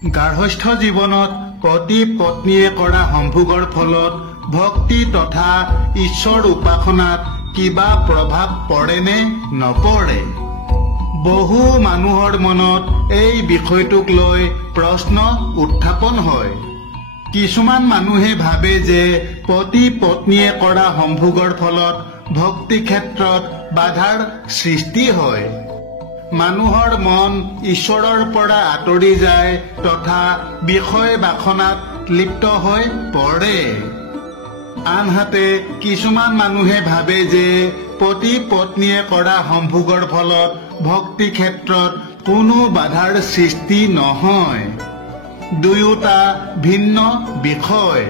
গাৰ্হস্থ্য জীৱনত পতি পত্নীয়ে কৰা সম্ভোগৰ ফলত ভক্তি তথা ঈশ্বৰ উপাসনাত কিবা প্ৰভাৱ পৰেনে নপৰে? বহু মানুহৰ মনত এই বিষয়টোক লৈ প্ৰশ্ন উত্থাপন হয়। কিছুমান মানুহে ভাবে যে পতি পত্নীয়ে কৰা সম্ভোগৰ ফলত ভক্তি ক্ষেত্ৰত বাধাৰ সৃষ্টি হয়। মানুহৰ মন ঈশ্বৰৰ পৰা আঁতৰি যায় তথা বিষয় বাসনাত লিপ্ত হৈ পৰে। আনহাতে কিছুমান মানুহে ভাবে যে পতি পত্নীয়ে কৰা সম্ভোগৰ ফলত ভক্তি ক্ষেত্ৰত কোনো বাধাৰ সৃষ্টি নহয়। দুয়োটা ভিন্ন বিষয়।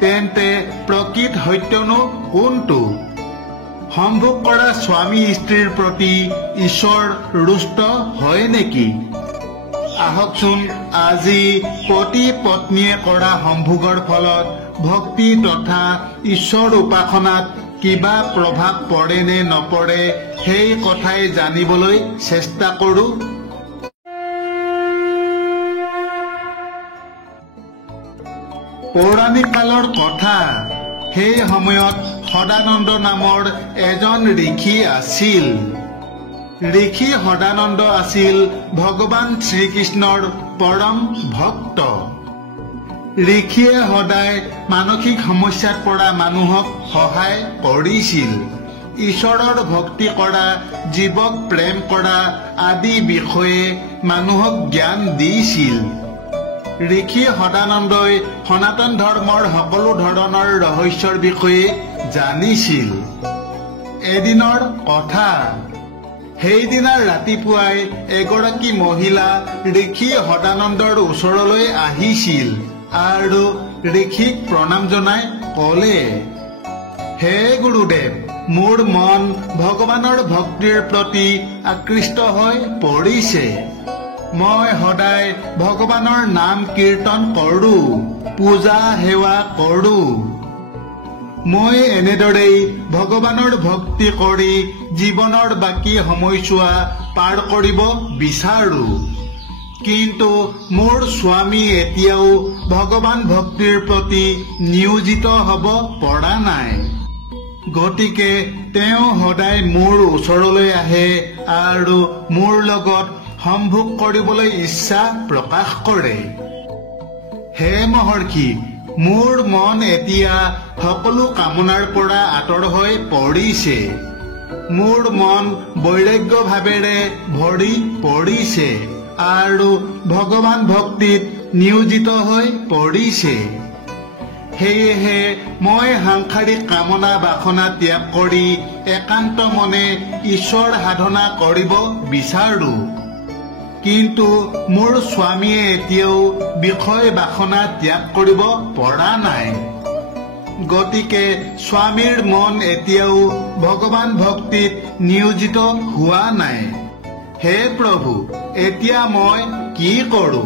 তেন্তে প্ৰকৃত সত্যনো কোনটো? সম্ভোগ কৰা স্বামী স্ত্ৰীৰ প্ৰতি ঈশ্বৰ ৰুষ্ট হয় নেকি? আহকচোন আজি পতি পত্নীয়ে কৰা সম্ভোগৰ ফলত ভক্তি তথা ঈশ্বৰ উপাসনাত কিবা প্ৰভাৱ পৰে নে নপৰে সেই কথাই জানিবলৈ চেষ্টা কৰো। পৌৰাণিক কালৰ কথা। সেই সময়ত সদানন্দ নামৰ এজন ঋষি আছিল। ঋষি সদানন্দ আছিল ভগৱান শ্ৰীকৃষ্ণৰ পৰম ভক্ত। ঋষিয়ে সদায় মানসিক সমস্যাত পৰা মানুহক সহায় কৰিছিল। ঈশ্বৰৰ ভক্তি কৰা, জীৱক প্ৰেম কৰা আদি বিষয়ে মানুহক জ্ঞান দিছিল। ঋষি সদানন্দই সনাতন ধৰ্মৰ সকলো ধৰণৰ ৰহস্যৰ বিষয়ে জানিছিল। এদিনৰ কথা। সেইদিনা ৰাতিপুৱাই এগৰাকী মহিলা ঋষি সদানন্দৰ ওচৰলৈ আহিছিল আৰু ঋষিক প্ৰণাম জনাই ক'লে, হে গুৰুদেৱ, মোৰ মন ভগৱানৰ ভক্তিৰ প্ৰতি আকৃষ্ট হৈ পৰিছে। মই সদায় ভগৱানৰ নাম কীৰ্তন কৰো, পূজা সেৱা কৰো। মই এনেদৰেই ভগৱানৰ ভক্তি কৰি জীৱনৰ বাকী সময়ছোৱা পাৰ কৰিব বিচাৰো। কিন্তু মোৰ স্বামী এতিয়াও ভগৱান ভক্তিৰ প্ৰতি নিয়োজিত হ'ব পৰা নাই। গতিকে তেওঁ সদায় মোৰ ওচৰলৈ আহে আৰু মোৰ লগত সম্ভোগ কৰিবলৈ ইচ্ছা প্ৰকাশ কৰে। হে মহৰ্ষি, মোৰ মন এতিয়া সকলো কামনাৰ পৰা আঁতৰ হৈ পৰিছে। মোৰ মন বৈৰাগ্য ভাৱেৰে ভৰি পৰিছে আৰু ভগৱান ভক্তিত নিয়োজিত হৈ পৰিছে। সেয়েহে মই সাংসাৰিক কামনা বাসনা ত্যাগ কৰি একান্ত মনে ঈশ্বৰ সাধনা কৰিব বিচাৰো। কিন্তু মোৰ স্বামীয়ে এতিয়াও বিষয় বাসনা ত্যাগ কৰিব পৰা নাই। গতিকে স্বামীৰ মন এতিয়াও ভগৱান ভক্তিত নিয়োজিত হোৱা নাই। হে প্ৰভু, এতিয়া মই কি কৰো?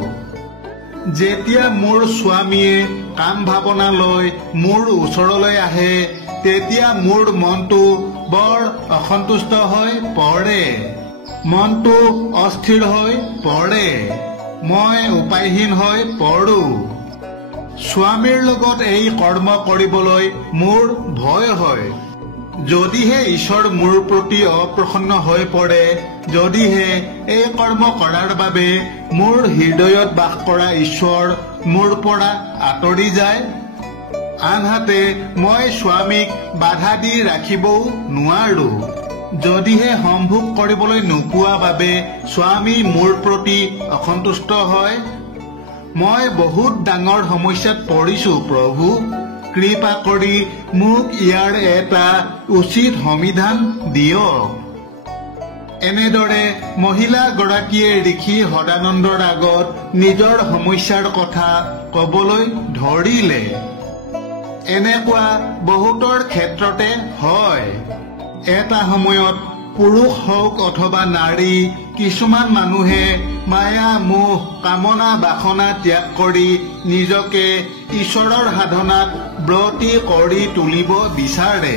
যেতিয়া মোৰ স্বামীয়ে কাম ভাৱনা লৈ মোৰ ওচৰলৈ আহে তেতিয়া মোৰ মনটো বৰ অসন্তুষ্ট হৈ পৰে। মনটো অস্থিৰ হৈ পৰে। মই উপায়হীন হৈ পৰো। স্বামীৰ লগত এই কৰ্ম কৰিবলৈ মোৰ ভয় হয়। যদিহে ঈশ্বৰ মোৰ প্ৰতি অপ্ৰসন্ন হৈ পৰে, যদিহে এই কৰ্ম কৰাৰ বাবে মোৰ হৃদয়ত বাস কৰা ঈশ্বৰ মোৰ পৰা আঁতৰি যায়। আনহাতে মই স্বামীক বাধা দি ৰাখিবও নোৱাৰো। যদিহে সম্ভোগ কৰিবলৈ নোপোৱা বাবে স্বামী মোৰ প্ৰতি অসন্তুষ্ট হয়। মই বহুত ডাঙৰ সমস্যাত পৰিছো প্ৰভু। কৃপা কৰি মোক ইয়াৰ এটা উচিত সমাধান দিয়ক। এনেদৰে মহিলাগৰাকীয়ে ঋষি সদানন্দৰ আগত নিজৰ সমস্যাৰ কথা ক'বলৈ ধৰিলে। এনেকুৱা বহুতৰ ক্ষেত্ৰতে হয়। এটা সময়ত পুৰুষ হওক অথবা নাৰী, কিছুমান মানুহে মায়া মোহ কামনা বাসনা ত্যাগ কৰি নিজকে ঈশ্বৰৰ সাধনাত ব্ৰতী কৰি তুলিব বিচাৰে।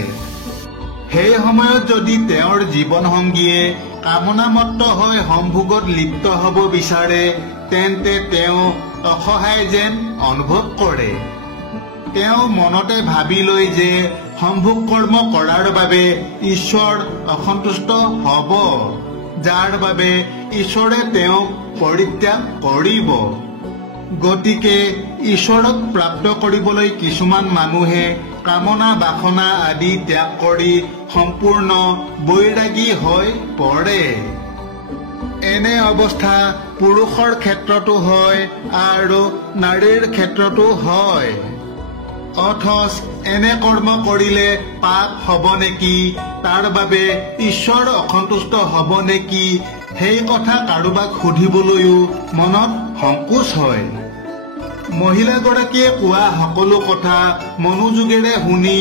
সেই সময়ত যদি তেওঁৰ জীৱন সংগীয়ে কামনামত্ত হৈ সম্ভোগত লিপ্ত হ'ব বিচাৰে তেন্তে তেওঁ অসহায় যেন অনুভৱ কৰে। তেওঁ মনতে ভাবি লয় যে সম্ভোগ কৰ্ম কৰাৰ বাবে ঈশ্বৰ অসন্তুষ্ট হ'ব, যাৰ বাবে ঈশ্বৰে তেওঁক পৰিত্যাগ কৰিব। গতিকে ঈশ্বৰক প্ৰাপ্ত কৰিবলৈ কিছুমান মানুহে কামনা বাসনা আদি ত্যাগ কৰি সম্পূৰ্ণ বৈৰাগী হৈ পৰে। এনে অৱস্থা পুৰুষৰ ক্ষেত্ৰতো হয় আৰু নাৰীৰ ক্ষেত্ৰতো হয়। অথচ এনে কৰ্ম কৰিলে পাপ হ'ব নেকি, তাৰ বাবে ঈশ্বৰ অসন্তুষ্ট হ'ব নেকি, সেই কথা কাৰোবাক সুধিবলৈও মনত সংকোচ হয়। মহিলাগৰাকীয়ে কোৱা সকলো কথা মনোযোগেৰে শুনি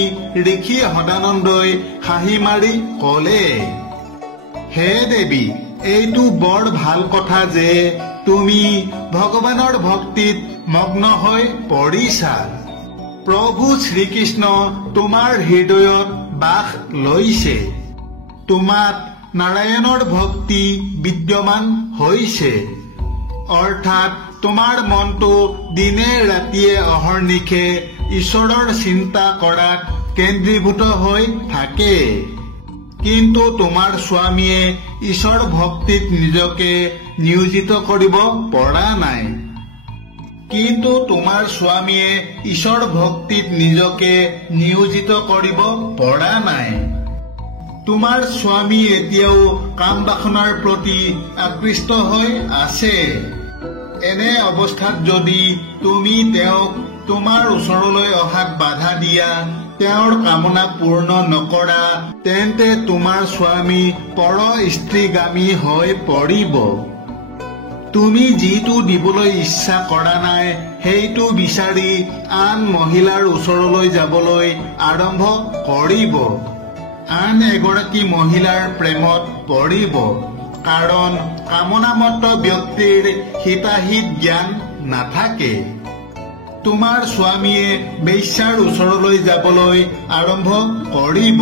ঋষি সদানন্দই হাঁহি মাৰি ক'লে, হে দেৱী, এইটো বৰ ভাল কথা যে তুমি ভগৱানৰ ভক্তিত মগ্ন হৈ পৰিছা। প্ৰভু শ্ৰীকৃষ্ণ তোমাৰ হৃদয়ত বাস লৈছে। তোমাত নাৰায়ণৰ ভক্তি বিদ্যমান হৈছে, অৰ্থাৎ তোমাৰ মনটো দিনে ৰাতিয়ে অহৰ্নিশে ঈশ্বৰৰ চিন্তা কৰাত কেন্দ্ৰীভূত হৈ থাকে। কিন্তু তোমাৰ স্বামীয়ে ঈশ্বৰ ভক্তিত নিজকে নিয়োজিত কৰিব পৰা নাই। কিন্তু তোমাৰ স্বামীয়ে ঈশ্বৰ ভক্তিত নিজকে নিয়োজিত কৰিব পৰা নাই। তোমাৰ স্বামী এতিয়াও কাম বাসনাৰ প্ৰতি আকৃষ্ট হৈ আছে। এনে অৱস্থাত যদি তুমি তেওঁক তোমাৰ ওচৰলৈ অহাত বাধা দিয়া, তেওঁৰ কামনা পূৰ্ণ নকৰা, তেন্তে তোমাৰ স্বামী পৰ স্ত্ৰীগামী হৈ পৰিব। তুমি যিটো দিবলৈ ইচ্ছা কৰা নাই সেইটো বিচাৰি আন মহিলাৰ ওচৰলৈ যাবলৈ আৰম্ভ কৰিব, আন এগৰাকী মহিলাৰ প্ৰেমত পৰিব। কাৰণ কামনামত্ত ব্যক্তিৰ হিতাহিত জ্ঞান নাথাকে। তোমাৰ স্বামীয়ে বেশ্যাৰ ওচৰলৈ যাবলৈ আৰম্ভ কৰিব।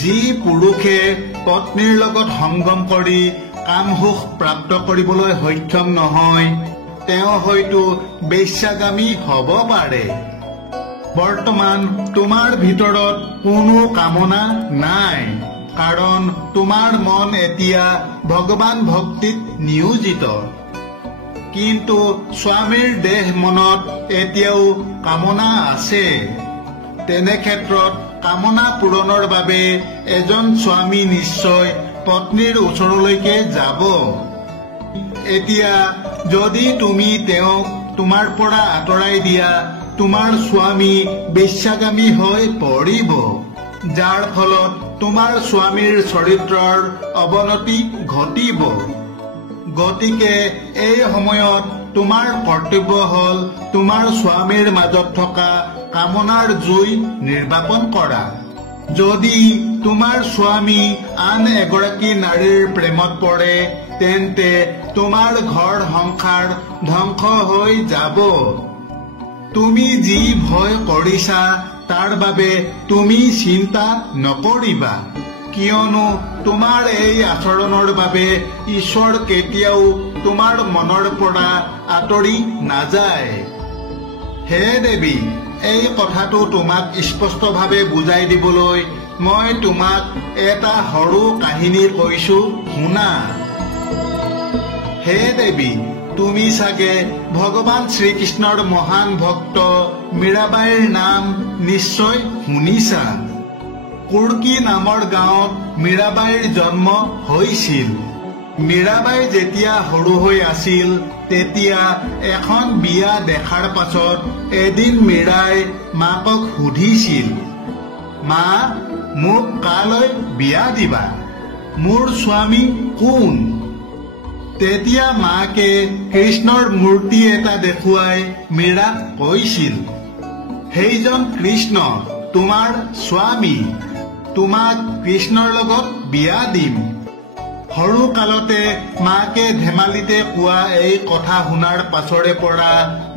যি পুৰুষে পত্নীৰ লগত সংগম কৰি কামসুখ প্ৰাপ্ত কৰিবলৈ সক্ষম নহয়, তেওঁ হয়তো বেশ্যাগামী হ'ব পাৰে। বৰ্তমান তোমাৰ ভিতৰত কোনো কামনা নাই, কাৰণ তোমাৰ মন এতিয়া ভগৱান ভক্তিত নিয়োজিত। কিন্তু স্বামীৰ দেহ মনত এতিয়াও কামনা আছে। তেনে ক্ষেত্ৰত কামনা পূৰণৰ বাবে এজন স্বামী নিশ্চয় পত্নীৰ ওচৰলৈকে যাব। এতিয়া যদি তুমি তেওঁক তোমাৰ পৰা আঁতৰাই দিয়া, তোমাৰ স্বামী বেশ্যাগামী হৈ পৰিব, যাৰ ফলত তোমাৰ স্বামীৰ চৰিত্ৰৰ অৱনতি ঘটিব। গতিকে এই সময়ত তোমাৰ কৰ্তব্য হ'ল তোমাৰ স্বামীৰ মাজত থকা কামনাৰ জুই নিৰ্বাপন কৰা। যদি তোমাৰ স্বামী আন এগৰাকী নাৰীৰ প্ৰেমত পৰে, তেন্তে তোমাৰ ঘৰ সংসাৰ ধ্বংস হৈ যাব। তুমি যি ভয় কৰিছা তাৰ বাবে তুমি চিন্তা নকৰিবা, কিয়নো তোমাৰ এই আচৰণৰ বাবে ঈশ্বৰ কেতিয়াও তোমাৰ মনৰ পৰা আঁতৰি নাযায়। হে দেৱী, এই কথাটো তোমাক স্পষ্টভাৱে বুজাই দিবলৈ মই তোমাক এটা সৰু কাহিনী কৈছো, শুনা। হে দেৱী, তুমি চাগে ভগৱান শ্ৰীকৃষ্ণৰ মহান ভক্ত মীৰাবাইৰ নাম নিশ্চয় শুনিছা। কুৰ্কী নামৰ গাঁৱত মীৰাবাইৰ জন্ম হৈছিল। মীৰাবাই যেতিয়া সৰু হৈ আছিল, তেতিয়া এখন বিয়া দেখাৰ পাছত এদিন মীৰাই মাকক সুধিছিল, মা, মোক কালৈ বিয়া দিবা? মোৰ স্বামী কোন? তেতিয়া মাকে কৃষ্ণৰ মূৰ্তি এটা দেখুৱাই মীৰাক কৈছিল, সেইজন কৃষ্ণ তোমাৰ স্বামী, তোমাক কৃষ্ণৰ লগত বিয়া দিম। সৰু কালতে মাকে ধেমালিতে কোৱা এই কথা শুনাৰ পাছৰে পৰা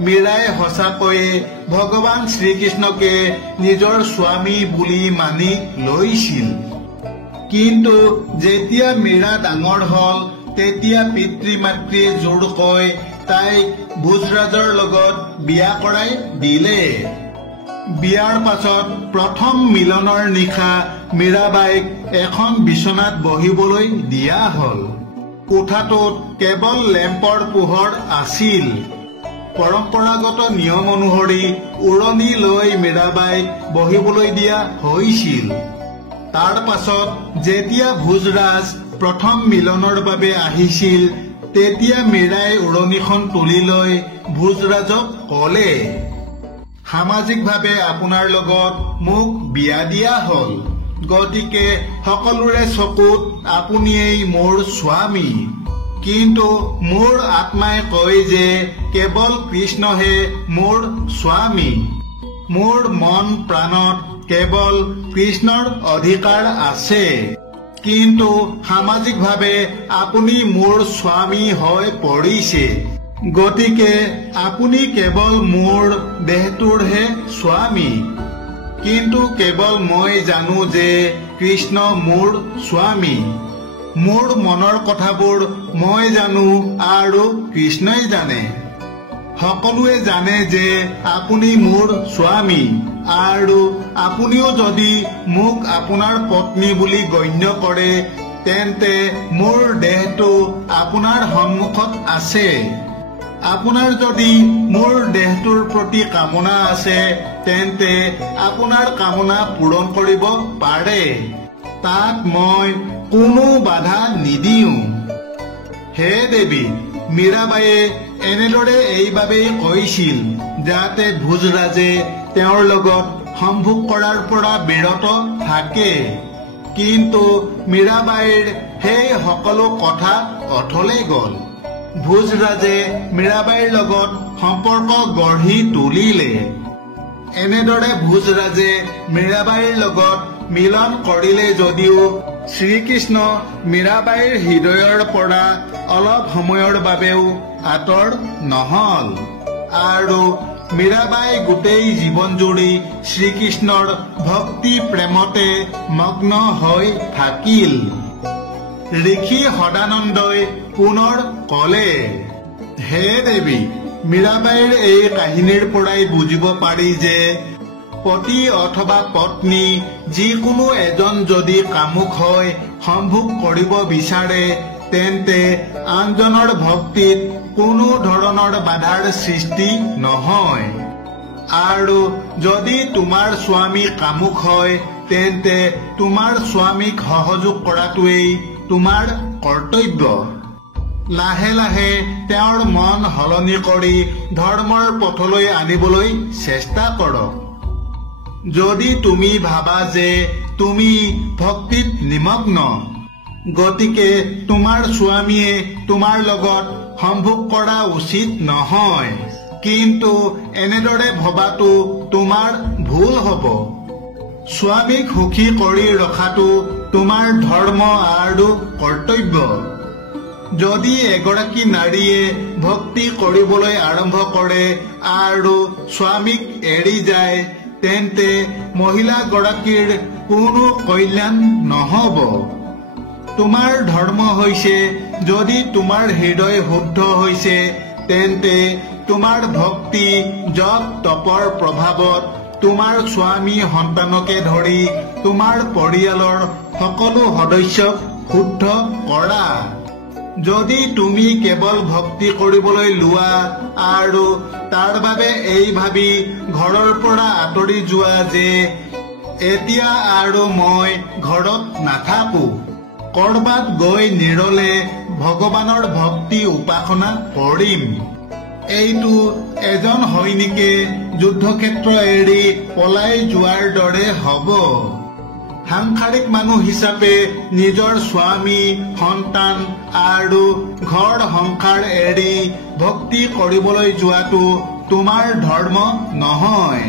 মীৰাই সঁচাকৈয়ে ভগৱান শ্ৰীকৃষ্ণকে নিজৰ স্বামী বুলি মানি লৈছিল। কিন্তু যেতিয়া মীৰা ডাঙৰ হল তেতিয়া পিতৃ মাতৃয়ে জোৰ কৈ তাইক ভোজৰাজৰ লগত বিয়া কৰাই দিলে। বিয়াৰ পাছত প্ৰথম মিলনৰ নিশা মীৰাবাইক এখন বিচনাত বহিবলৈ দিয়া হল। কোঠাটোত কেৱল লেম্পৰ পোহৰ আছিল। পৰম্পৰাগত নিয়ম অনুসৰি উৰণি লৈ মীৰাবাইক বহিবলৈ দিয়া হৈছিল। তাৰ পাছত যেতিয়া ভোজৰাজ প্ৰথম মিলনৰ বাবে আহিছিল তেতিয়া মীৰাই উৰণিখন তুলি লৈ ভোজৰাজক ক'লে, সামাজিকভাৱে আপোনাৰ লগত মোক বিয়া দিয়া হল, গতিকে সকলোৰে চকুত আপুনিয়েই মোৰ স্বামী। কিন্তু মোৰ আত্মাই কয় যে কেৱল কৃষ্ণহে মোৰ স্বামী। মোৰ মন প্ৰাণত কেৱল কৃষ্ণৰ অধিকাৰ আছে, কিন্তু সামাজিকভাৱে আপুনি মোৰ স্বামী হৈ পৰিছে, গতিকে আপুনি কেৱল মোৰ দেহটোৰহে স্বামী। কিন্তু কেৱল মই জানো যে কৃষ্ণ মোৰ স্বামী। মোৰ মনৰ কথাবোৰ মই জানো আৰু কৃষ্ণই জানে। সকলোৱে জানে যে আপুনি মোৰ স্বামী, আৰু আপুনিও যদি মোক আপোনাৰ পত্নী বুলি গণ্য কৰে তেন্তে মোৰ দেহটো আপোনাৰ সন্মুখত আছে। আপোনাৰ যদি মোৰ দেহটোৰ প্ৰতি কামনা আছে তেন্তে আপোনাৰ কামনা পূৰণ কৰিব পাৰে, তাক মই কোনো বাধা নিদিওঁ। হে দেৱী, মীৰাবাইয়ে এনেদৰে এইবাবেই কৈছিল যাতে ভোজৰাজে তেওঁৰ লগত সম্ভোগ কৰাৰ পৰা বিৰত থাকে। কিন্তু মীৰাবাইৰ সেই সকলো কথা অথলে গল। ভোজৰাজে মীৰাবাইৰ লগত সম্পৰ্ক গঢ়ি তুলিলে। এনেদৰে ভোজৰাজে মীৰাবাইৰ লগত মিলন কৰিলে যদিও শ্ৰীকৃষ্ণ মীৰাবাইৰ হৃদয়ৰ পৰা অলপ সময়ৰ বাবেও আঁতৰ নহল, আৰু মীৰাবাই গোটেই জীৱন জুৰি শ্ৰীকৃষ্ণৰ ভক্তি প্ৰেমতে মগ্ন হৈ থাকিল। ঋষি সদানন্দই পুনৰ ক'লে, হে দেৱী, মীৰাবাইৰ এই কাহিনীৰ পৰাই বুজিব পাৰি যে পতি অথবা পত্নী যিকোনো এজন যদি কামুক হৈ সম্ভোগ কৰিব বিচাৰে তেন্তে আনজনৰ ভক্তিত কোনো ধৰণৰ বাধাৰ সৃষ্টি নহয়। আৰু যদি তোমাৰ স্বামী কামুক হয় তেন্তে তোমাৰ স্বামীক সহযোগ কৰাটোৱেই তোমাৰ কৰ্তব্য। লাহে লাহে তেওঁৰ মন সলনি কৰি ধৰ্মৰ পথলৈ আনিবলৈ চেষ্টা কৰক। যদি তুমি ভাবা যে তুমি ভক্তিত নিমগ্ন, গতিকে তোমাৰ স্বামীয়ে তোমাৰ লগত সম্ভোগ কৰা উচিত নহয়, কিন্তু এনেদৰে ভবাটো তোমাৰ ভুল হ'ব। স্বামীক সুখী কৰি ৰখাটো তোমাৰ ধৰ্ম আৰু কৰ্তব্য। যদি এগৰাকী নাৰীয়ে ভক্তি কৰিবলৈ আৰম্ভ কৰে আৰু স্বামীক এৰি যায় তেন্তে মহিলাগৰাকীৰ কোনো কল্যাণ নহব। তোমাৰ ধৰ্ম হৈছে, যদি তোমাৰ হৃদয় শুদ্ধ হৈছে তেন্তে তোমাৰ ভক্তি জপ তপৰ প্ৰভাৱত তোমাৰ স্বামী সন্তানকে ধৰি তোমাৰ পৰিয়ালৰ সকলো সদস্যক শুদ্ধ কৰা। যদি তুমি কেৱল ভক্তি কৰিবলৈ লোৱা আৰু তাৰ বাবে এই ভাবি ঘৰৰ পৰা আঁতৰি যোৱা যে এতিয়া আৰু মই ঘৰত নাথাকো, কৰবাত গৈ নিৰলে ভগৱানৰ ভক্তি উপাসনা কৰিম, এইটো এজন সৈনিকে যুদ্ধক্ষেত্ৰ এৰি পলাই যোৱাৰ দৰে হ'ব। সাংসাৰিক মানুহ হিচাপে নিজৰ স্বামী, সন্তান আৰু ঘৰ সংসাৰ এৰি ভক্তি কৰিবলৈ যোৱাটো তোমাৰ ধৰ্ম নহয়।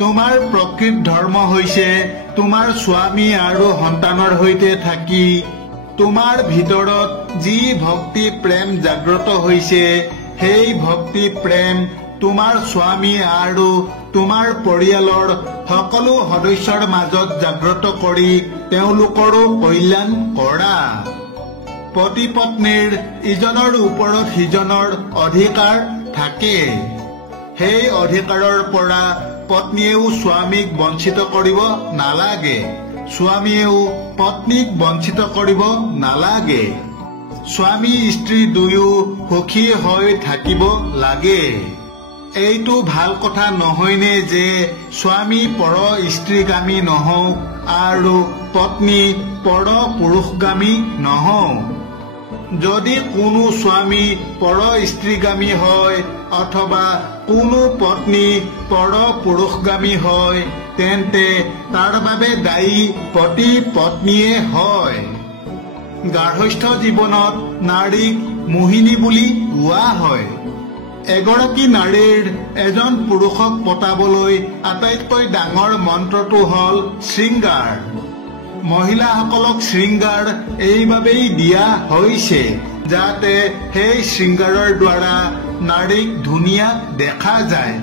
তোমাৰ প্ৰকৃত ধৰ্ম হৈছে তোমাৰ স্বামী আৰু সন্তানৰ সৈতে থাকি তোমাৰ ভিতৰত যি ভক্তি প্ৰেম জাগ্ৰত হৈছে সেই ভক্তি প্ৰেম তোমাৰ স্বামী আৰু তোমাৰ পৰিয়ালৰ সকলো সদস্যৰ মাজত জাগ্ৰত কৰি তেওঁলোকৰো কল্যাণ কৰা। পতি পত্নীৰ ইজনৰ ওপৰত সিজনৰ অধিকাৰ থাকে। সেই অধিকাৰৰ পৰা পত্নীয়েও স্বামীক বঞ্চিত কৰিব নালাগে, স্বামীয়েও পত্নীক বঞ্চিত কৰিব নালাগে। স্বামী স্ত্ৰী দুয়ো সুখী হৈ থাকিব লাগে। এইটো ভাল কথা নহয়নে যে স্বামী পৰ স্ত্ৰীগামী নহওক আৰু পত্নী পৰ পুৰুষগামী নহওক। যদি কোনো স্বামী পৰ স্ত্ৰীগামী হয় অথবা কোনো পত্নী পৰ পুৰুষগামী হয় তেন্তে তাৰ বাবে দায়ী পতি পত্নীয়ে হয়। গাৰ্হস্থ্য জীৱনত নাৰীক মোহিনী বুলি কোৱা হয়। এগৰাকী নাৰীৰ এজন পুৰুষক পতাবলৈ আটাইতকৈ ডাঙৰ মন্ত্ৰটো হ'ল শৃংগাৰ। মহিলাসকলক শৃংগাৰ এইবাবেই দিয়া হৈছে যাতে সেই শৃংগাৰৰ দ্বাৰা নাৰীক ধুনীয়া দেখা যায়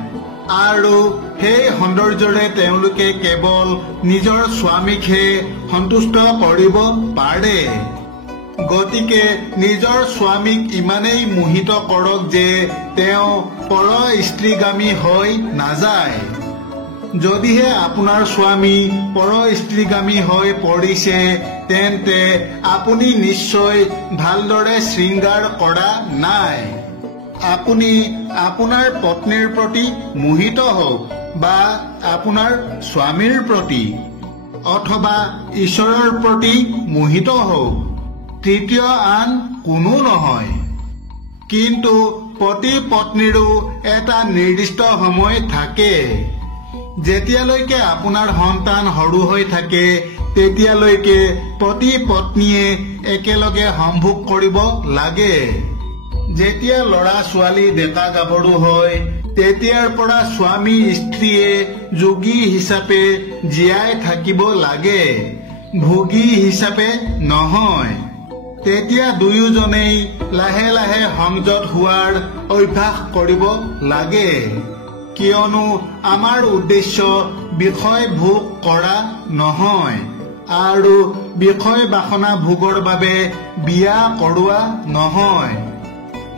আৰু সেই সৌন্দৰ্যৰে তেওঁলোকে কেৱল নিজৰ স্বামীকহে সন্তুষ্ট কৰিব পাৰে। গতিকে নিজৰ স্বামীক ইমানেই মোহিত কৰক যে তেওঁ পৰ স্ত্ৰীগামী হৈ নাযায়। যদিহে আপোনাৰ স্বামী পৰ স্ত্ৰীগামী হৈ পৰিছে তেন্তে আপুনি নিশ্চয় ভালদৰে শৃংগাৰ কৰা নাই। আপুনি আপোনাৰ পত্নীৰ প্ৰতি মোহিত হওক বা আপোনাৰ স্বামীৰ প্ৰতি অথবা ঈশ্বৰৰ প্ৰতি মোহিত হওক, তৃতীয় আন কোনো নহয়। কিন্তু পতি পত্নীৰো এটা নিৰ্দিষ্ট সময় থাকে। যেতিয়ালৈকে আপোনাৰ সন্তান সৰু হৈ থাকে তেতিয়ালৈকে পতি পত্নীয়ে একেলগে সম্ভোগ কৰিব লাগে। যেতিয়া ল'ৰা ছোৱালী ডেকা গাভৰু হয় তেতিয়াৰ পৰা স্বামী স্ত্ৰীয়ে যোগী হিচাপে জীয়াই থাকিব লাগে, ভোগী হিচাপে নহয়। তেতিয়া দুয়োজনেই লাহে লাহে সংযত হোৱাৰ অভ্যাস কৰিব লাগে, কিয়নো আমাৰ উদ্দেশ্য বিষয় ভোগ কৰা নহয় আৰু বিষয় বাসনা ভোগৰ বাবে বিয়া কৰোৱা নহয়।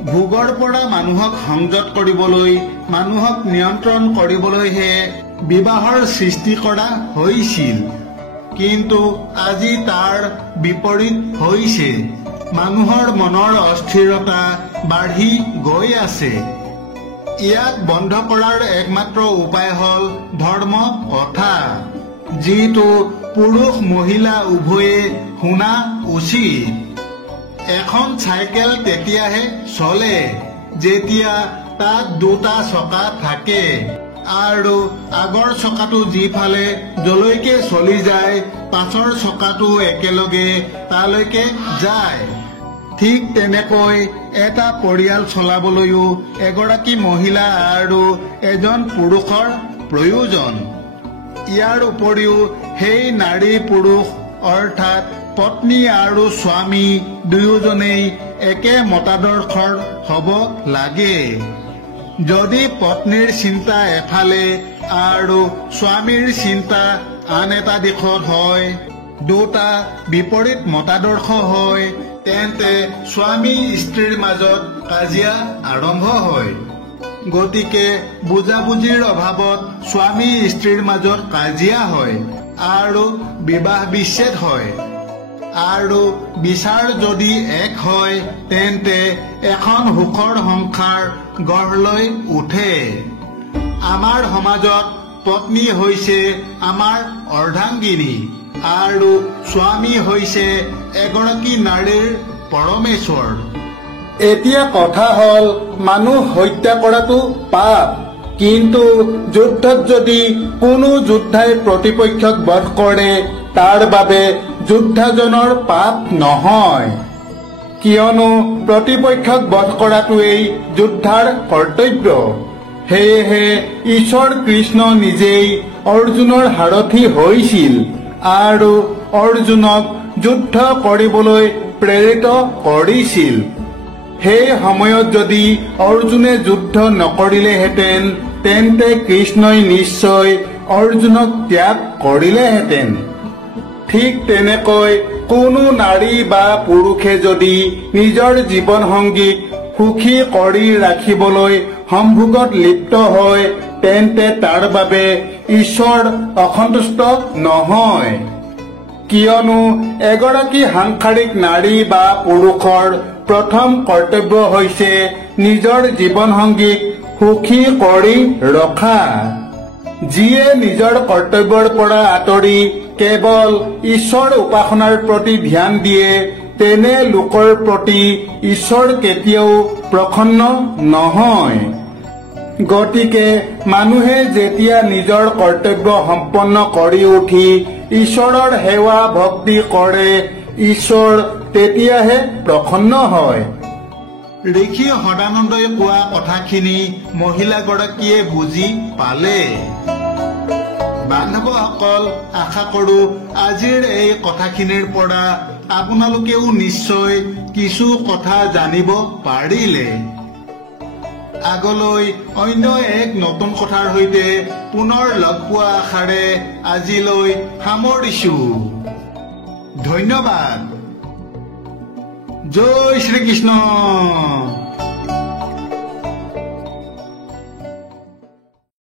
ভোগৰ পৰা মানুহক সংযত কৰিবলৈ, মানুহক নিয়ন্ত্ৰণ কৰিবলৈহে বিবাহৰ সৃষ্টি কৰা হৈছিল। কিন্তু আজি তাৰ বিপৰীত হৈছে। মানুহৰ মনৰ অস্থিৰতা বাঢ়ি গৈ আছে। ইয়াক বন্ধ কৰাৰ একমাত্ৰ উপায় হ'ল ধৰ্ম কথা, যিটো পুৰুষ মহিলা উভয়ে শুনা উচিত। এখন চাইকেল তেতিয়াহে চলে যেতিয়া তাত দুটা চকা থাকে আৰু আগৰ চকাটো যিফালে যলৈকে চলি যায় পাছৰ চকাটো একেলগে তালৈকে যায়। ঠিক তেনেকৈ এটা পৰিয়াল চলাবলৈও এগৰাকী মহিলা আৰু এজন পুৰুষৰ প্ৰয়োজন। ইয়াৰ উপৰিও সেই নাৰী পুৰুষ অৰ্থাৎ পত্নী আৰু স্বামী দুয়োজনেই একে মতাদৰ্শৰ হ'ব লাগে। যদি পত্নীৰ চিন্তা এফালে আৰু স্বামীৰ চিন্তা আন এটা দিশত হয়, দুটা বিপৰীত মতাদৰ্শ হয়, তেন্তে স্বামী স্ত্ৰীৰ মাজত কাজিয়া আৰম্ভ হয়। গতিকে বুজাবুজিৰ অভাৱত স্বামী স্ত্ৰীৰ মাজত কাজিয়া হয় আৰু বিবাহ বিচ্ছেদ হয়। আৰু বিচাৰ যদি এক হয় তেন্তে এখন সুখৰ সংসাৰ গঢ় লৈ উঠে। আমাৰ সমাজত পত্নী হৈছে আমাৰ অৰ্ধাংগিনী আৰু স্বামী হৈছে এগৰাকী নাৰীৰ পৰমেশ্বৰ। এতিয়া কথা হ'ল মানুহ হত্যা কৰাটো পাপ, কিন্তু যুদ্ধত যদি কোনো যোদ্ধাই প্ৰতিপক্ষক বধ কৰে তাৰ বাবে যোদ্ধাজনৰ পাপ নহয়, কিয়নো প্ৰতিপক্ষক বধ কৰাটোৱেই যোদ্ধাৰ কৰ্তব্য। সেয়েহে ঈশ্বৰ কৃষ্ণ নিজেই অৰ্জুনৰ সাৰথি হৈছিল আৰু অৰ্জুনক যুদ্ধ কৰিবলৈ প্ৰেৰিত কৰিছিল। সেই সময়ত যদি অৰ্জুনে যুদ্ধ নকৰিলেহেঁতেন তেন্তে কৃষ্ণই নিশ্চয় অৰ্জুনক ত্যাগ কৰিলেহেঁতেন। ঠিক তেনেকৈ কোনো নাৰী বা পুৰুষে যদি নিজৰ জীৱন সংগীক সুখী কৰি ৰাখিবলৈ সম্ভোগত লিপ্ত হয় তেন্তে তাৰ বাবে ঈশ্বৰ অসন্তুষ্ট নহয়। কিয়নো এগৰাকী সাংসাৰিক নাৰী বা পুৰুষৰ প্ৰথম কৰ্তব্য হৈছে নিজৰ জীৱন সংগীক সুখী কৰি ৰখা। যিয়ে নিজৰ কৰ্তব্যৰ পৰা আঁতৰি কেৱল ঈশ্বৰ উপাসনাৰ প্ৰতি ধ্যান দিয়ে তেনে লোকৰ প্ৰতি ঈশ্বৰ কেতিয়াও প্ৰসন্ন নহয়। গতিকে মানুহে যেতিয়া নিজৰ কৰ্তব্য সম্পন্ন কৰি উঠি ঈশ্বৰৰ সেৱা ভক্তি কৰে ঈশ্বৰ তেতিয়াহে প্ৰসন্ন হয়। ঋষি সদানন্দই কোৱা কথাখিনি মহিলাগৰাকীয়ে বুজি পালে। বান্ধৱসকল, আশা কৰো আজিৰ এই কথাখিনিৰ পৰা আপোনালোকেও নিশ্চয় কিছু কথা জানিব পাৰিলে। আগলৈ অন্য এক নতুন কথাৰ সৈতে পুনৰ লগ পোৱা আশাৰে আজিলৈ সামৰিছো। ধন্যবাদ। জয় শ্ৰীকৃষ্ণ।